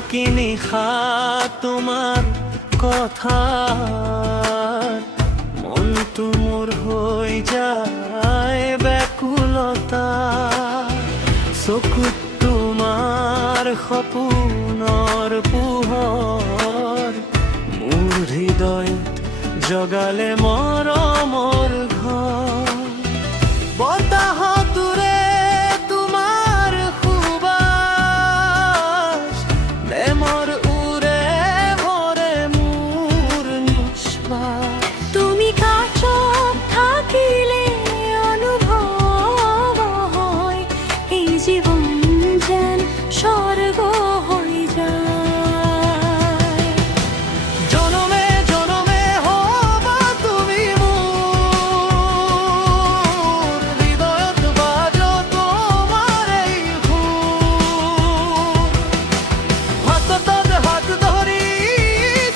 জোনাকি নিশা তোমাৰ কথা মনটো মোৰ হৈ যায় ব্যাকুলতা চকুত তোমাৰ সপোনৰ পোহৰ মোৰ হৃদয়ত জগালে মৰমৰ ঘৰ বতাহতোৰে তোমাৰ সুবাস প্ৰেমৰ উৰে ভৰে মোৰ নিশ্বাস তুমি কাষত থাকিলে অনুভৱ হয় এই জীবন যেন স্বর্গ হৈ যায় জনমে জনমে হবা তুমি মোৰ হৃদয়ত বাজো তোমাৰ এই সুৰ হাতত হাত ধৰি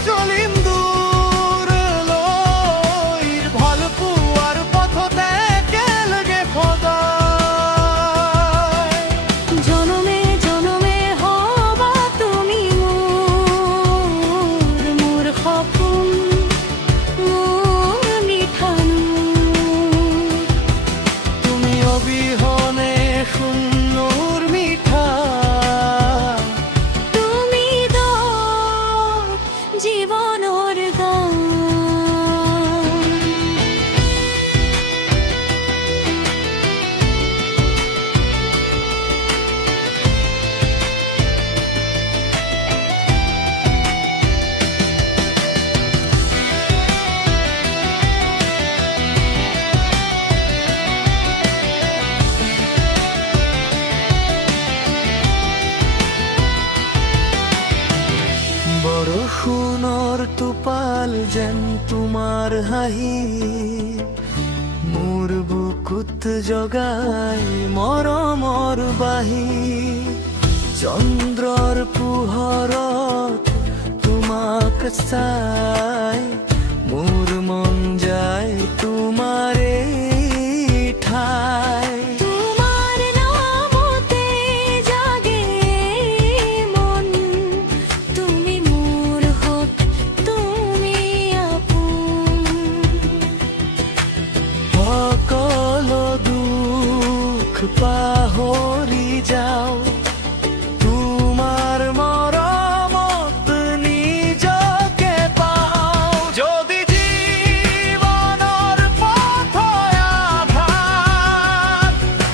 চলিম দূৰলৈ ভাল পোৱাৰ পথতে একেলগে সদায় জনমে জনমে হবা তুমি মোৰ সপোন মোৰ নিঠানুৰ তুমি অবিহনে সুন্দর মিঠা তুমি তো জীবনৰ গান বৰষুণৰ টোপাল যেন তোমাৰ হাঁহি মোৰ বুকুত জগাই মৰমৰ বাহি চন্দ্ৰৰ পোহৰত তোমাক চাই মোৰ মন যায় তোমাৰে ঠাই তোমাৰ নামতে জাগে মন তুমি মোৰ হক তুমি আপোন সকলো দুখ পাহৰি যাওঁ তোমাৰ মৰমত নিজকে পাওঁ যদি জীৱনৰ পথ আধাৰ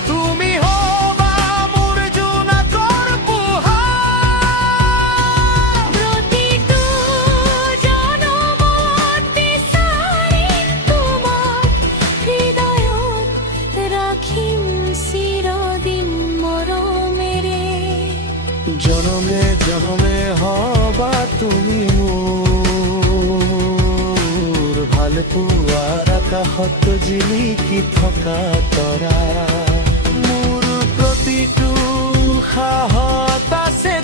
তুমি হবা মোৰ জোনাকৰ পোহৰ প্ৰতিটো জনমত বিচাৰিম তোমাক হৃদয়ত ৰাখিম চিৰদিন মৰমেৰে জনমে জনমে হবা তুমি মোৰ ভাল পোৱাৰ আকাশত জিলিকি থকা তৰা মোৰ প্ৰতিটো সাহত আছে